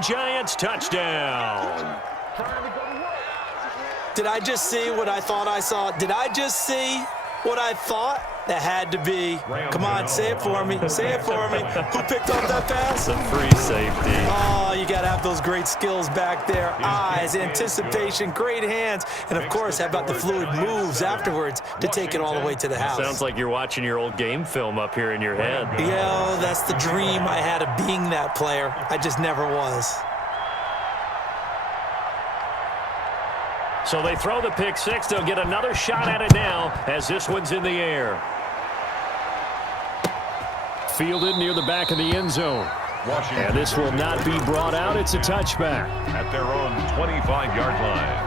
Giants touchdown. Did I just see what I thought I saw? Did I just see what I thought? That had to be. Come on, say it for me. Say it for me. Who picked up that pass? The free safety. Oh, you got to have those great skills back there. Eyes, anticipation, great hands, and, of course, how about the fluid moves afterwards to take it all the way to the house. Sounds like you're watching your old game film up here in your head. Yeah, that's the dream I had of being that player. I just never was. So they throw the pick six. They'll get another shot at it now as this one's in the air. Fielded near the back of the end zone. And this will not be brought out. It's a touchback. At their own 25-yard line.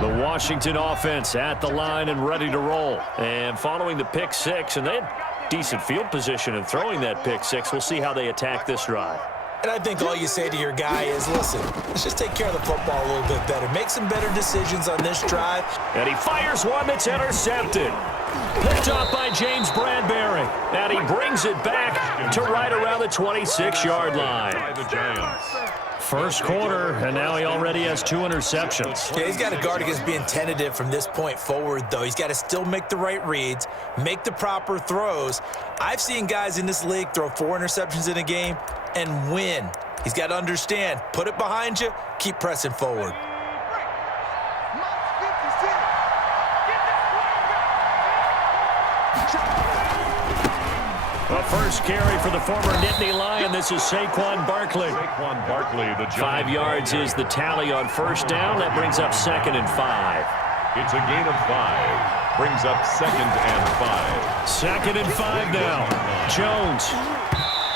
The Washington offense at the line and ready to roll. And following the pick six, and they had decent field position in throwing that pick six. We'll see how they attack this drive. And I think all you say to your guy is, listen, let's just take care of the football a little bit better. Make some better decisions on this drive. And he fires one that's intercepted. Picked off by James Bradbury. And he brings it back to right around the 26-yard line. By the Giants. First quarter, and now he already has 2 interceptions. Yeah, he's got to guard against being tentative from this point forward, though. He's got to still make the right reads, make the proper throws. I've seen guys in this league throw 4 interceptions in a game and win. He's got to understand, put it behind you, keep pressing forward. The first carry for the former Nittany Lion. This is Saquon Barkley. Saquon Barkley, the Giants. 5 yards is the tally on first down. That brings up 2nd and 5. It's a gain of 5. Brings up 2nd and 5. 2nd and 5 now. Jones.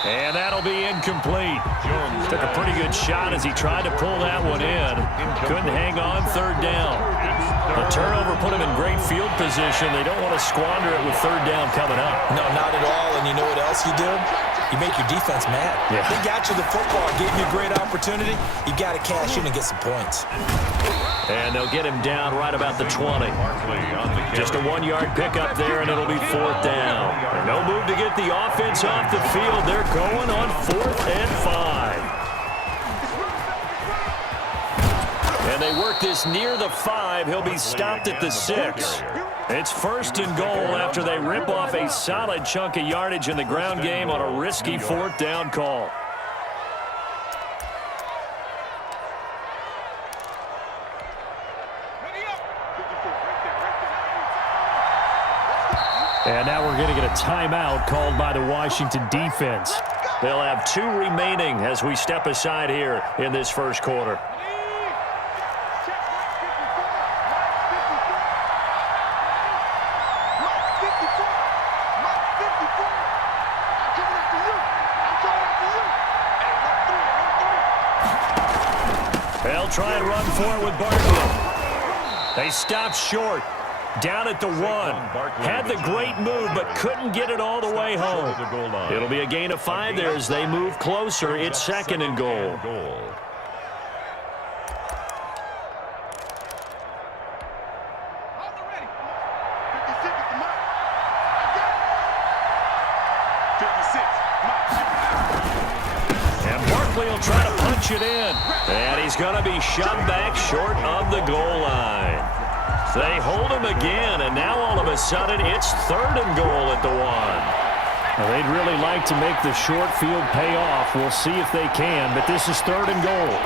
And that'll be incomplete. Jones took a pretty good shot as he tried to pull that one in. Couldn't hang on 3rd down. The turnover put him in great field position. They don't want to squander it with 3rd down coming up. No, not at all. And you know what else you do? You make your defense mad. Yeah. They got you the football, gave you a great opportunity. You got to cash in and get some points. And they'll get him down right about the 20. Just a 1-yard pickup there, and it'll be 4th down. And no move to get the offense off the field. They're going on 4th and 5. And they work this near the 5. He'll be stopped at the 6. It's 1st and goal after they rip off a solid chunk of yardage in the ground game on a risky 4th down call. And now we're going to get a timeout called by the Washington defense. They'll have 2 remaining as we step aside here in this first quarter. They'll try and run for it with Barkley. They stop short. Down at the 1. Had the great move, but couldn't get it all the way home. It'll be a gain of 5 there as they move closer. It's 2nd and goal. And Barkley will try to punch it in. And he's going to be shoved back short of the goal line. They hold him again, and now all of a sudden it's 3rd and goal at the 1. Well, they'd really like to make the short field pay off. We'll see if they can, but this is 3rd and goal.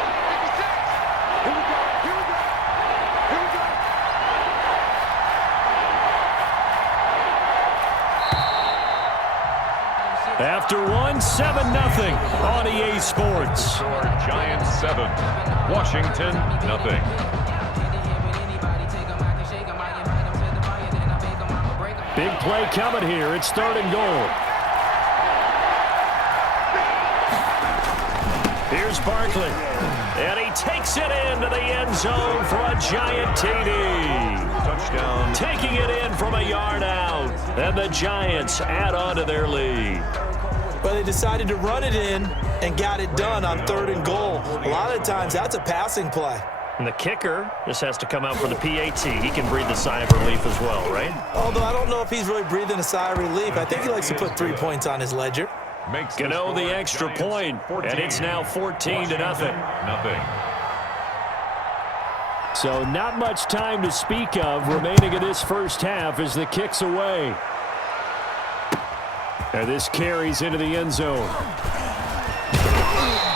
After 1, 7-0 on EA Sports. Giants 7, Washington 0. Big play coming here. It's 3rd and goal. Here's Barkley. And he takes it into the end zone for a giant TD. Touchdown. Taking it in from a yard out. And the Giants add on to their lead. Well, they decided to run it in and got it done on 3rd and goal. A lot of times, that's a passing play. And the kicker just has to come out for the PAT. He can breathe a sigh of relief as well, right? Although I don't know if he's really breathing a sigh of relief. I think he likes to put 3 points on his ledger. Gano the extra point, and it's now 14-0. So not much time to speak of remaining in this first half as the kick's away. And this carries into the end zone.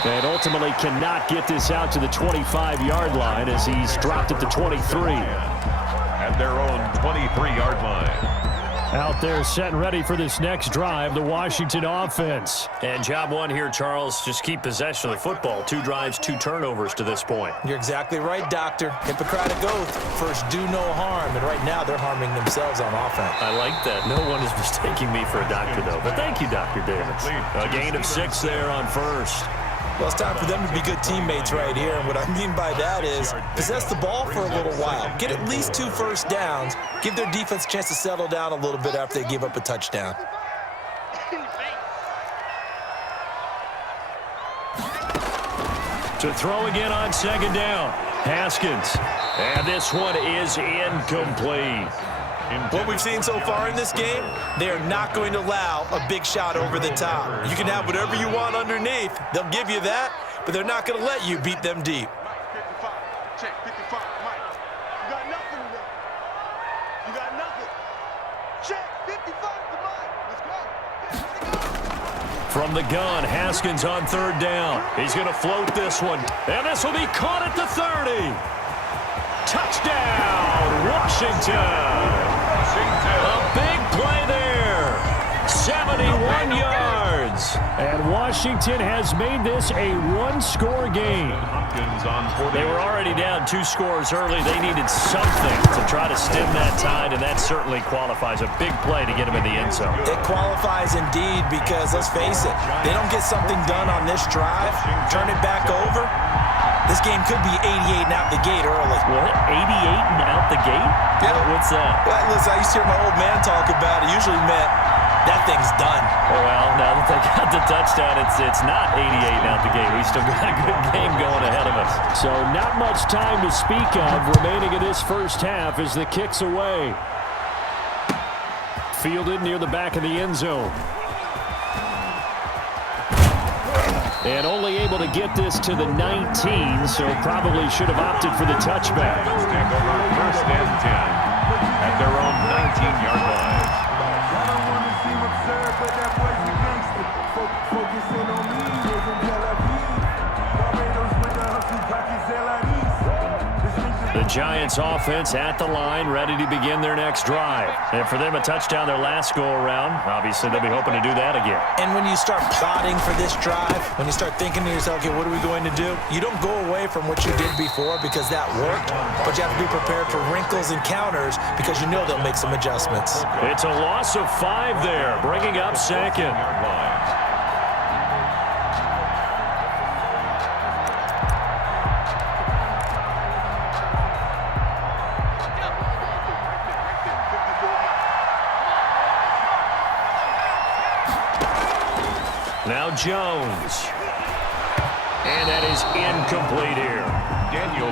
And ultimately cannot get this out to the 25-yard line as he's dropped at the 23. At their own 23-yard line. Out there set and ready for this next drive, the Washington offense. And job one here, Charles, just keep possession of the football. 2 drives, 2 turnovers to this point. You're exactly right, Doctor. Hippocratic oath, first do no harm, and right now they're harming themselves on offense. I like that. No one is mistaking me for a doctor, though. But thank you, Dr. Davis. A gain of 6 there on first. Well, it's time for them to be good teammates right here. And what I mean by that is possess the ball for a little while. Get at least 2 first downs. Give their defense a chance to settle down a little bit after they give up a touchdown. To throw again on 2nd down. Haskins. And this one is incomplete. What we've seen so far in this game, they are not going to allow a big shot over the top. You can have whatever you want underneath. They'll give you that, but they're not going to let you beat them deep. Check 55, Mike. You got nothing today. You got nothing. Check 55 to Mike. Let's go. From the gun, Haskins on 3rd down. He's going to float this one, and this will be caught at the 30. Touchdown, Washington. A big play there. 71 yards. And Washington has made this a 1-score game. They were already down 2 scores early. They needed something to try to stem that tide, and that certainly qualifies. A big play to get them in the end zone. It qualifies indeed because, let's face it, they don't get something done on this drive, turn it back over, this game could be 88 and out the gate early. What? 88 and out the gate? Yeah. What's that? Well, listen, I used to hear my old man talk about it. Usually meant that thing's done. Well, now that they got the touchdown, it's not 88 and out the gate. We still got a good game going ahead of us. So not much time to speak of remaining in this first half as the kick's away. Fielded near the back of the end zone. And only able to get this to the 19, so probably should have opted for the touchback. Take over 1st and 10 at their own 19-yard line. The Giants offense at the line, ready to begin their next drive. And for them, a touchdown their last go-around. Obviously, they'll be hoping to do that again. And when you start plotting for this drive, when you start thinking to yourself, okay, what are we going to do? You don't go away from what you did before because that worked, but you have to be prepared for wrinkles and counters because you know they'll make some adjustments. It's a loss of 5 there, bringing up 2nd. Now Jones. And that is incomplete here.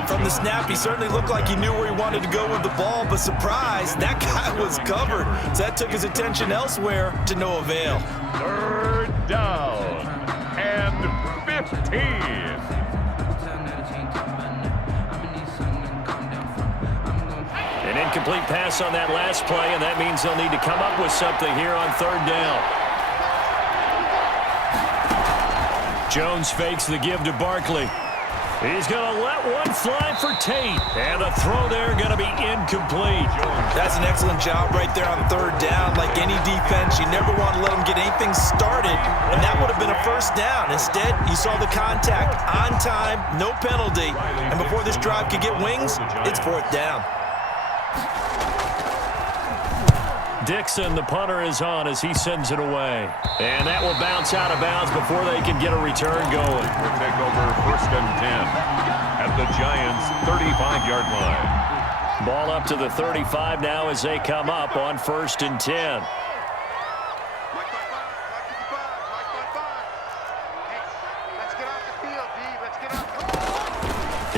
From the snap, he certainly looked like he knew where he wanted to go with the ball, but surprise, that guy was covered. So that took his attention elsewhere to no avail. 3rd down and 15. An incomplete pass on that last play, and that means they'll need to come up with something here on 3rd down. Jones fakes the give to Barkley. He's going to let one fly for Tate. And the throw there going to be incomplete. That's an excellent job right there on 3rd down. Like any defense, you never want to let them get anything started. And that would have been a first down. Instead, you saw the contact on time, no penalty. And before this drive could get wings, it's 4th down. Dixon, the punter, is on as he sends it away. And that will bounce out of bounds before they can get a return going. We'll take over 1st and 10 at the Giants' 35-yard line. Ball up to the 35 now as they come up on 1st and 10.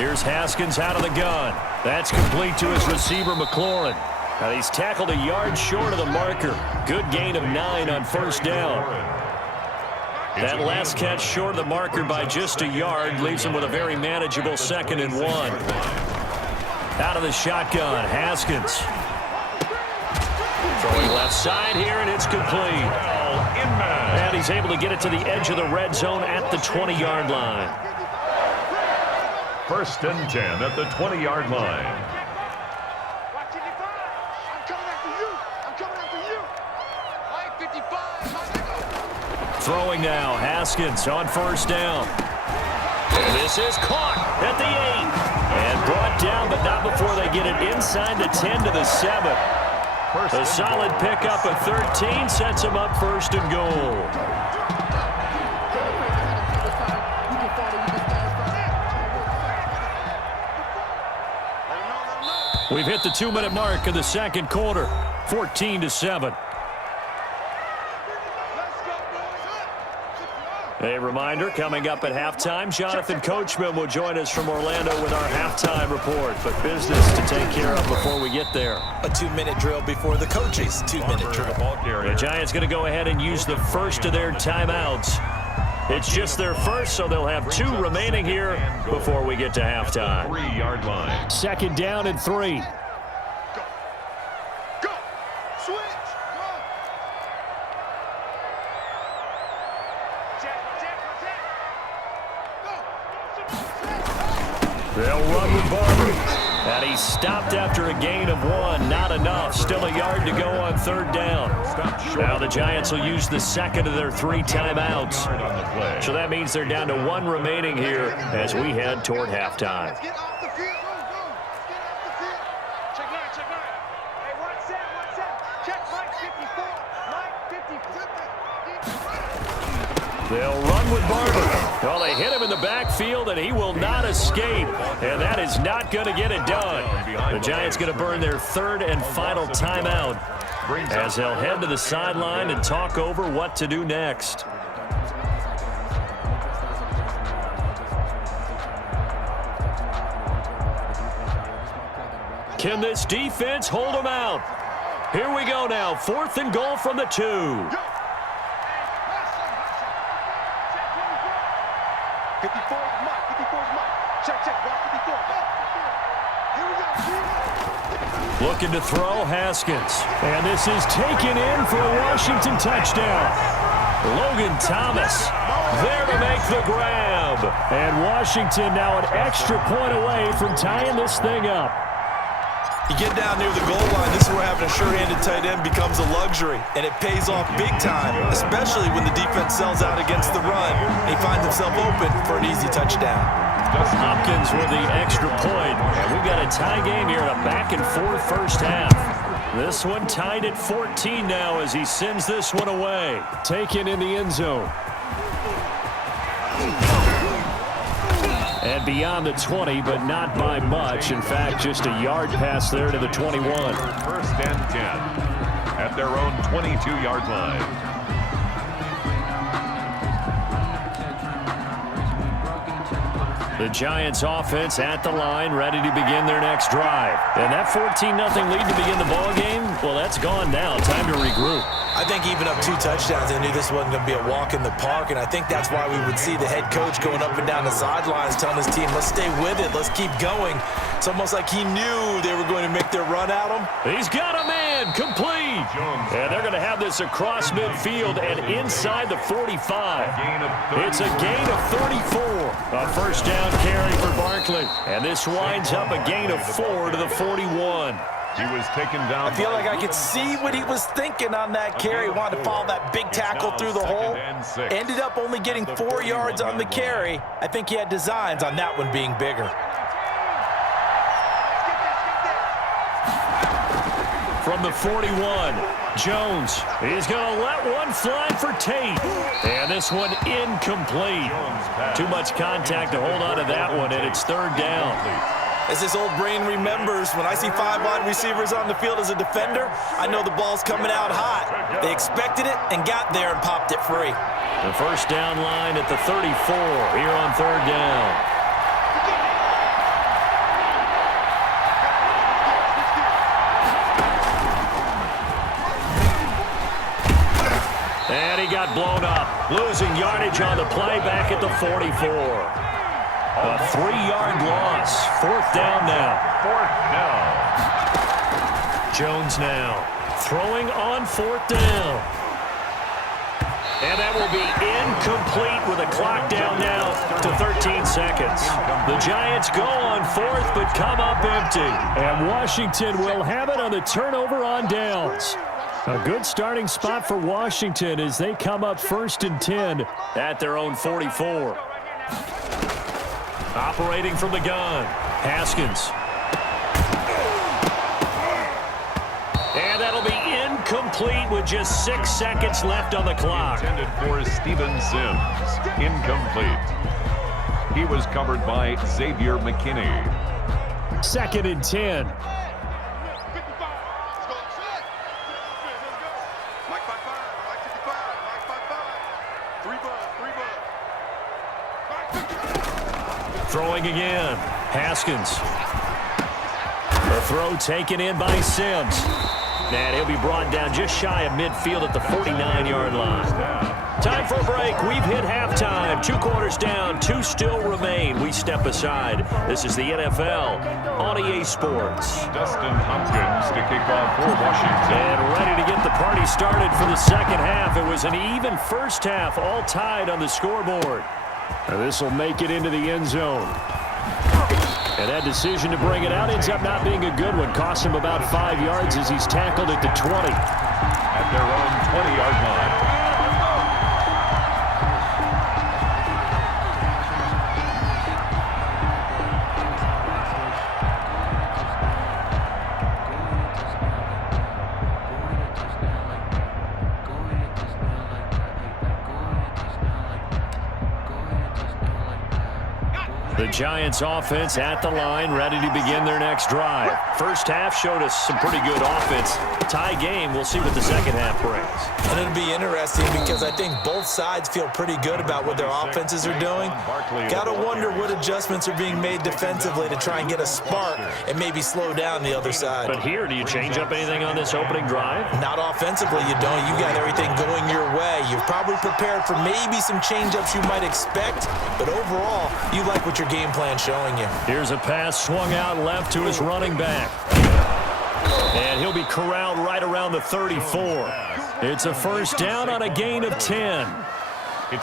Here's Haskins out of the gun. That's complete to his receiver, McLaurin. Now he's tackled a yard short of the marker. Good gain of 9 on first down. That last catch short of the marker by just a yard leaves him with a very manageable 2nd and 1. Out of the shotgun, Haskins. Throwing left side here, and it's complete. And he's able to get it to the edge of the red zone at the 20-yard line. 1st and 10 at the 20-yard line. Throwing now, Haskins on first down. And this is caught at the 8. And brought down, but not before they get it inside the 10 to the 7. A solid pickup of 13 sets him up 1st and goal. We've hit the 2-minute mark in the 2nd quarter, 14-7. A reminder, coming up at halftime, Jonathan Coachman will join us from Orlando with our halftime report. But business to take care of before we get there. A 2-minute drill before the coaches' 2-minute drill. The Giants going to go ahead and use the first of their timeouts. It's just their first, so they'll have 2 remaining here before we get to halftime. 3-yard line. 2nd down and 3. Go! Switch! They'll run with Barber. And he's stopped after a gain of 1. Not enough. Still a yard to go on 3rd down. Now the Giants will use the 2nd of their 3 timeouts. So that means they're down to 1 remaining here as we head toward halftime. Let's get off the field. Go, go. Let's get off the field. Check 9, check 9. Hey, one set. Check Mike 54. Mike 50. They'll run with Barber. Well, they hit him in the backfield, and he will not escape. And that is not going to get it done. The Giants going to burn their 3rd and final timeout as they'll head to the sideline and talk over what to do next. Can this defense hold them out? Here we go now. 4th and goal from the 2. 54 is Mike. 54 is Mike. Check. Block 54. Go. Here we go. Looking to throw, Haskins. And this is taken in for a Washington touchdown. Logan Thomas there to make the grab. And Washington now an extra point away from tying this thing up. You get down near the goal line, this is where having a sure-handed tight end becomes a luxury, and it pays off big time, especially when the defense sells out against the run, and he finds himself open for an easy touchdown. Hopkins with the extra point, and we've got a tie game here in a back-and-forth first half. This one tied at 14 now as he sends this one away. Taken in the end zone. And beyond the 20, but not by much. In fact, just a yard pass there to the 21. 1st and 10 at their own 22-yard line. The Giants offense at the line, ready to begin their next drive. And that 14-0 lead to begin the ball game, well, that's gone now. Time to regroup. I think even up 2 touchdowns, they knew this wasn't going to be a walk in the park, and I think that's why we would see the head coach going up and down the sidelines telling his team, let's stay with it, let's keep going. It's almost like he knew they were going to make their run at him. He's got a man, complete. And they're going to have this across midfield and inside the 45. It's a gain of 34. A 1st down carry for Barkley. And this winds up a gain of 4 to the 41. He was taken down. I feel like I could see what he was thinking on that carry. Wanted to follow that big tackle through the hole. Ended up only getting 4 yards on the carry. I think he had designs on that one being bigger. From the 41, Jones. He's going to let one fly for Tate. And this one incomplete. Too much contact to hold on to that one, and it's 3rd down. As this old brain remembers, when I see 5 wide receivers on the field as a defender, I know the ball's coming out hot. They expected it and got there and popped it free. The 1st down line at the 34 here on 3rd down. got blown up. Losing yardage on the play back at the 44. A 3-yard loss. 4th down now. 4th down. Jones now throwing on 4th down. And that will be incomplete with a clock down now to 13 seconds. The Giants go on 4th but come up empty. And Washington will have it on the turnover on downs. A good starting spot for Washington as they come up 1st and 10 at their own 44. Operating from the gun, Haskins. And that'll be incomplete with just 6 seconds left on the clock. Intended for Steven Sims. Incomplete. He was covered by Xavier McKinney. 2nd and 10. Throwing again. Haskins. The throw taken in by Sims. And he'll be brought down just shy of midfield at the 49-yard line. Time for a break. We've hit halftime. 2 quarters down. 2 still remain. We step aside. This is the NFL on EA Sports. Dustin Hopkins to kick off for Washington. And ready to get the party started for the second half. It was an even first half, all tied on the scoreboard. This will make it into the end zone. And that decision to bring it out ends up not being a good one. Cost him about 5 yards as he's tackled at the 20. At their own 20-yard line. The Giants offense at the line, ready to begin their next drive. First half showed us some pretty good offense. Tie game, we'll see what the second half brings. And it'll be interesting because I think both sides feel pretty good about what their offenses are doing. Got to wonder what adjustments are being made defensively to try and get a spark and maybe slow down the other side. But here, do you change up anything on this opening drive? Not offensively, you don't. You got everything going your way. You've probably prepared for maybe some change-ups you might expect, but overall, you like what your game plan showing you. Here's a pass swung out left to his running back. And he'll be corralled right around the 34. It's a first down on a gain of 10.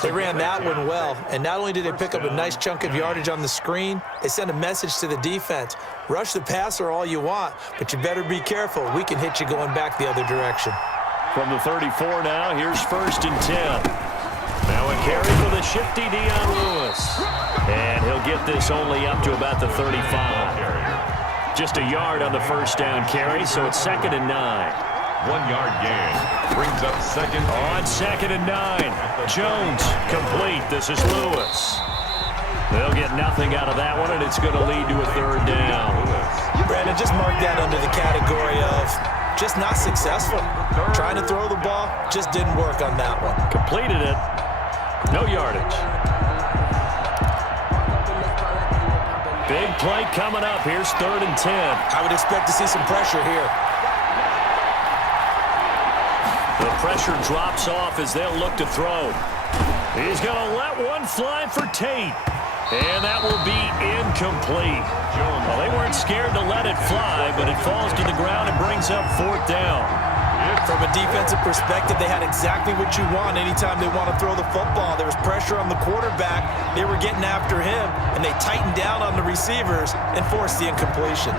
They ran that one well, and not only did they pick up a nice chunk of yardage on the screen, they sent a message to the defense. Rush the passer all you want, but you better be careful. We can hit you going back the other direction. From the 34 now, here's 1st and 10. Now a carry for the shifty Dion Lewis. And he'll get this only up to about the 35. Just a yard on the first down carry, so it's 2nd and 9. 1-yard gain. Brings up 2nd. On 2nd and 9. Jones complete. This is Lewis. They'll get nothing out of that one, and it's going to lead to a 3rd down. Brandon, just mark that under the category of just not successful. Trying to throw the ball, just didn't work on that one. Completed it. No yardage. Big play coming up. Here's 3rd and 10. I would expect to see some pressure here. The pressure drops off as they'll look to throw. He's going to let one fly for Tate. And that will be incomplete. Well, they weren't scared to let it fly, but it falls to the ground and brings up 4th down. From a defensive perspective, they had exactly what you want anytime they want to throw the football. There was pressure on the quarterback. They were getting after him, and they tightened down on the receivers and forced the incompletion.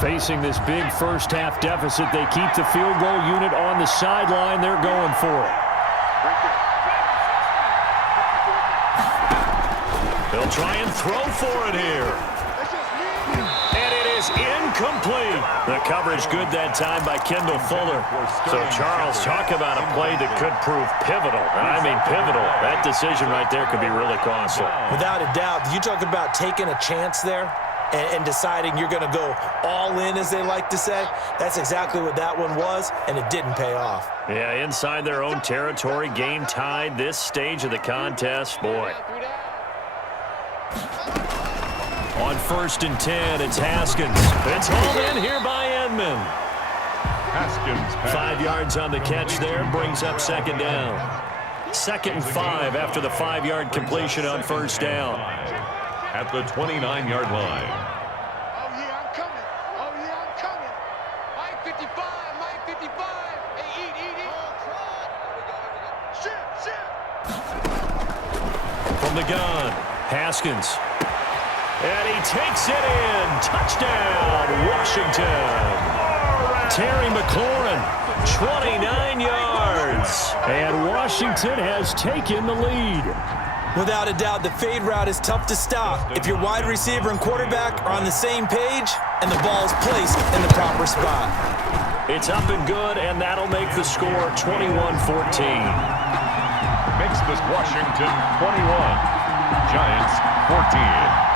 Facing this big first half deficit, they keep the field goal unit on the sideline. They're going for it. They'll try and throw for it here. And it is incomplete. The coverage good that time by Kendall Fuller. So, Charles, talk about a play that could prove pivotal. And I mean pivotal. That decision right there could be really costly. Without a doubt. You talk about taking a chance there and deciding you're going to go all in, as they like to say. That's exactly what that one was, and it didn't pay off. Yeah, inside their own territory, game tied. This stage of the contest, boy. On 1st and 10, it's Haskins. It's hauled in here by Edmond. Haskins. 5 yards on the catch there, brings up 2nd down. 2nd and 5 after the 5-yard completion on 1st down. At the 29-yard line. Oh, yeah, I'm coming. Oh, yeah, I'm coming. Mike 55, Mike 55. Hey, eat. Shit. From the gun, Haskins. And he takes it in. Touchdown, Washington. Terry McLaurin, 29 yards. And Washington has taken the lead. Without a doubt, the fade route is tough to stop if your wide receiver and quarterback are on the same page and the ball is placed in the proper spot. It's up and good, and that'll make the score 21-14. Makes this Washington 21. Giants 14.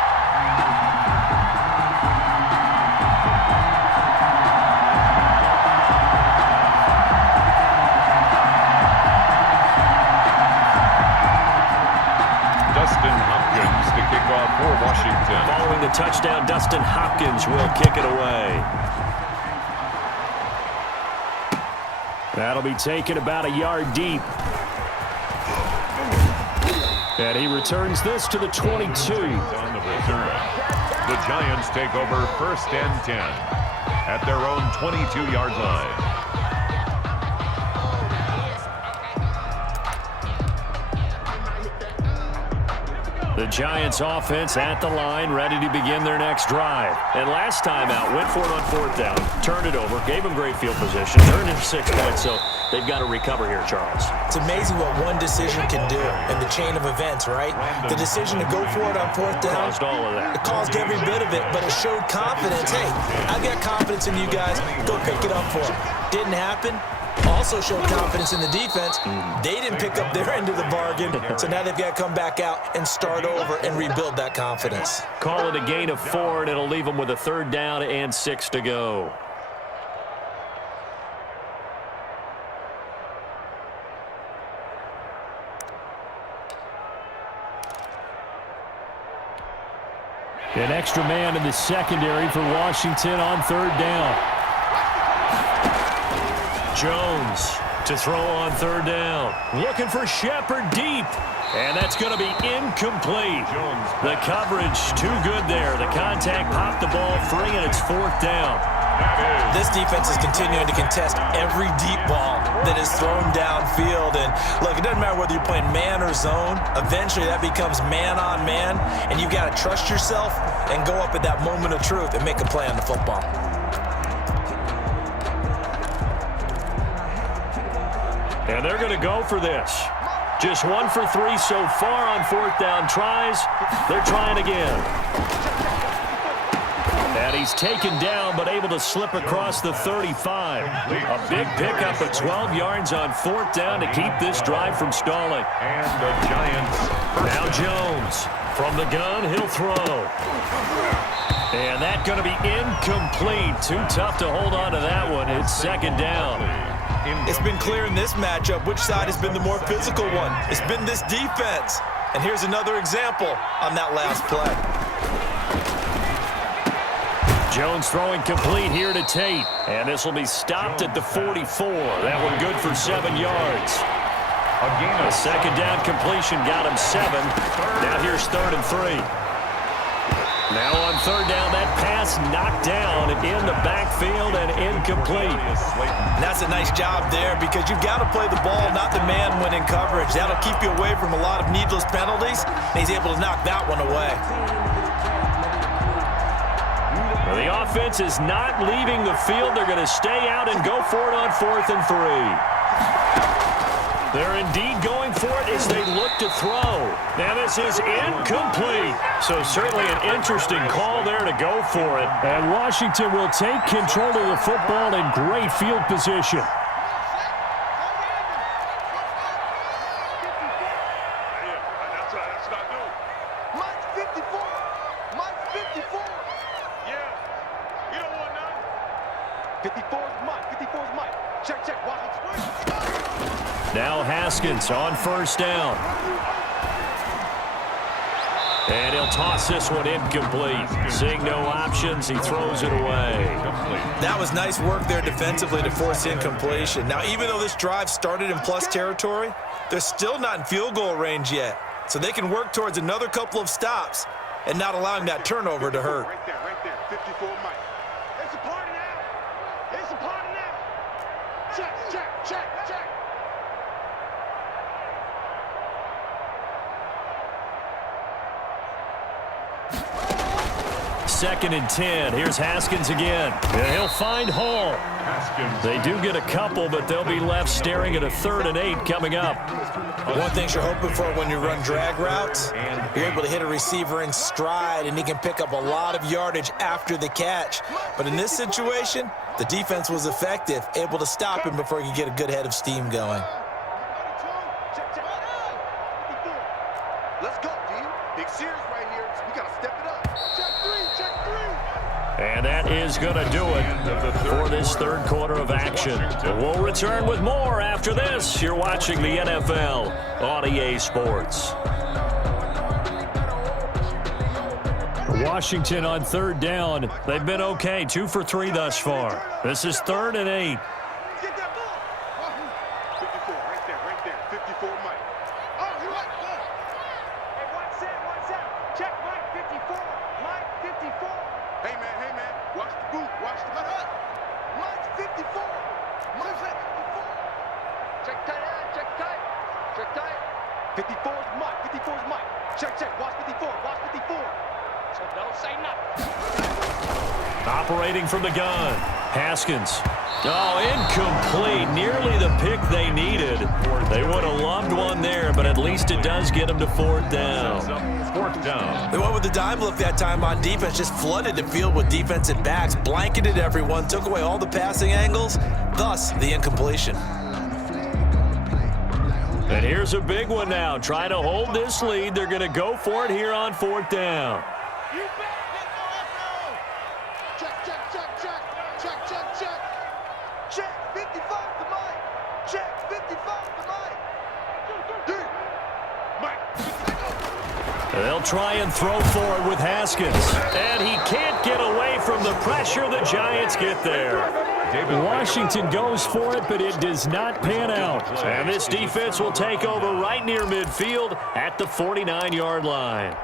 For Washington. Following the touchdown, Dustin Hopkins will kick it away. That'll be taken about a yard deep. And he returns this to the 22. On the return. The Giants take over 1st and 10 at their own 22-yard line. The Giants offense at the line, ready to begin their next drive. And last time out, went for it on 4th down, turned it over, gave them great field position, turned into 6 points, so they've got to recover here, Charles. It's amazing what one decision can do in the chain of events, right? The decision to go for it on 4th down. Caused all of that. It caused every bit of it, but it showed confidence. Hey, I've got confidence in you guys. Go pick it up for them. Didn't happen. Also showed confidence in the defense. They didn't pick up their end of the bargain, so now they've got to come back out and start over and rebuild that confidence. Call it a gain of 4, and it'll leave them with a 3rd down and 6 to go. An extra man in the secondary for Washington on 3rd down. Jones to throw on 3rd down. Looking for Shepard deep. And that's going to be incomplete. The coverage too good there. The contact popped the ball free, and it's 4th down. This defense is continuing to contest every deep ball that is thrown downfield. And look, it doesn't matter whether you're playing man or zone. Eventually that becomes man on man, and you've got to trust yourself and go up at that moment of truth and make a play on the football. And they're going to go for this. Just 1 for 3 so far on 4th down tries. They're trying again. And he's taken down, but able to slip across the 35. A big pickup of 12 yards on 4th down to keep this drive from stalling. And the Giants. Now Jones. From the gun, he'll throw. And that's going to be incomplete. Too tough to hold on to that one. It's 2nd down. It's been clear in this matchup which side has been the more physical one. It's been this defense. And here's another example on that last play. Jones throwing complete here to Tate. And this will be stopped at the 44. That one good for 7 yards. A 2nd down completion got him 7. Now here's 3rd and 3. Now on 3rd down, that pass knocked down in the backfield and incomplete. And that's a nice job there because you've got to play the ball, not the man when in coverage. That'll keep you away from a lot of needless penalties, and he's able to knock that one away. Well, the offense is not leaving the field. They're going to stay out and go for it on 4th and 3. They're indeed going for it as they look to throw. Now this is incomplete. So certainly an interesting call there to go for it. And Washington will take control of the football in great field position. Mike 54. Mike 54. Yeah. You don't want none. 54 is Mike. 54 is Mike. Check. Washington. Now Haskins on 1st down. And he'll toss this one incomplete. Seeing no options, he throws it away. That was nice work there defensively to force incompletion. Now, even though this drive started in plus territory, they're still not in field goal range yet. So they can work towards another couple of stops and not allowing that turnover to hurt. Right there, 54 Mike. It's a party now. It's a party now. Check. 2nd and 10. Here's Haskins again. And he'll find Hall. They do get a couple, but they'll be left staring at a 3rd and 8 coming up. One thing you're hoping for when you run drag routes, you're able to hit a receiver in stride, and he can pick up a lot of yardage after the catch. But in this situation, the defense was effective, able to stop him before he could get a good head of steam going. Let's go, D. Big series right here. We got to step it up. Check three. And that is going to do it for this 3rd quarter of action. We'll return with more after this. You're watching the NFL on EA Sports. Washington on 3rd down. They've been okay, 2 for 3 thus far. This is 3rd and 8. Get that ball. 54, right there. 54 Mike. Oh, you right there. Hey, what's that? Check Mike 54. Mike 54. Hey, man. Watch the boot. Watch the boot. Mike 54. Mike 54. Check tight. 54 is Mike. Check. Watch 54. So don't say nothing. Operating from the gun. Haskins. Oh, incomplete. Nearly the pick they needed. They would have loved one there, but at least it does get them to 4th down. 4th down. They went with the dime look that time on defense, just flooded the field with defensive backs, blanketed everyone, took away all the passing angles, thus the incompletion. And here's a big one now. Trying to hold this lead. They're going to go for it here on 4th down. You bet. Check 55 to Mike. Check 55 to Mike. Mike. They'll try and throw for it with Haskins. And he can't get away from the pressure. The Giants get there. Washington goes for it, but it does not pan out. And this defense will take over right near midfield at the 49-yard line.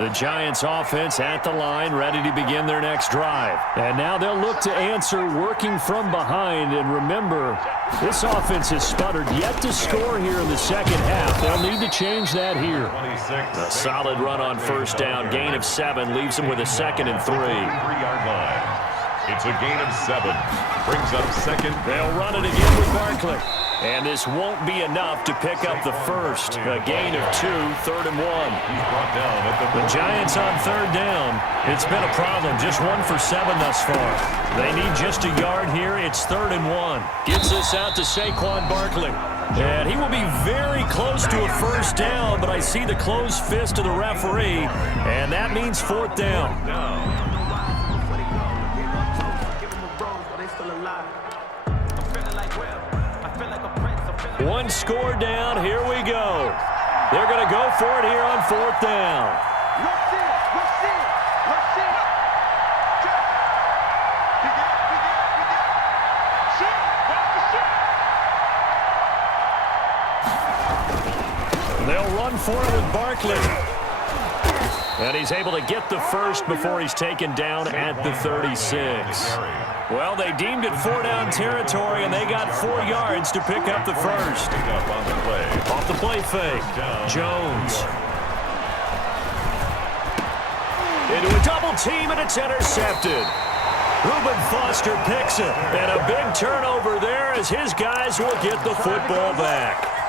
The Giants offense at the line, ready to begin their next drive. And now they'll look to answer working from behind. And remember, this offense has sputtered yet to score here in the 2nd half. They'll need to change that here. A solid run on 1st down. Gain of 7 leaves them with a 2nd and 3. 3-yard line. It's a gain of 7. Brings up 2nd. They'll run it again with Barkley. And this won't be enough to pick up the 1st. A gain of 2, 3rd and 1. He's brought down at The Giants on 3rd down. It's been a problem. Just 1 for 7 thus far. They need just a yard here. It's 3rd and 1. Gets this out to Saquon Barkley. And he will be very close to a 1st down, but I see the closed fist of the referee, and that means 4th down. One score down. Here we go. They're going to go for it here on 4th down. They'll run for it with Barkley. And he's able to get the 1st before he's taken down at the 36. Well, they deemed it 4-down territory, and they got 4 yards to pick up the 1st. Off the play fake. Jones. Into a double team, and it's intercepted. Reuben Foster picks it. And a big turnover there as his guys will get the football back.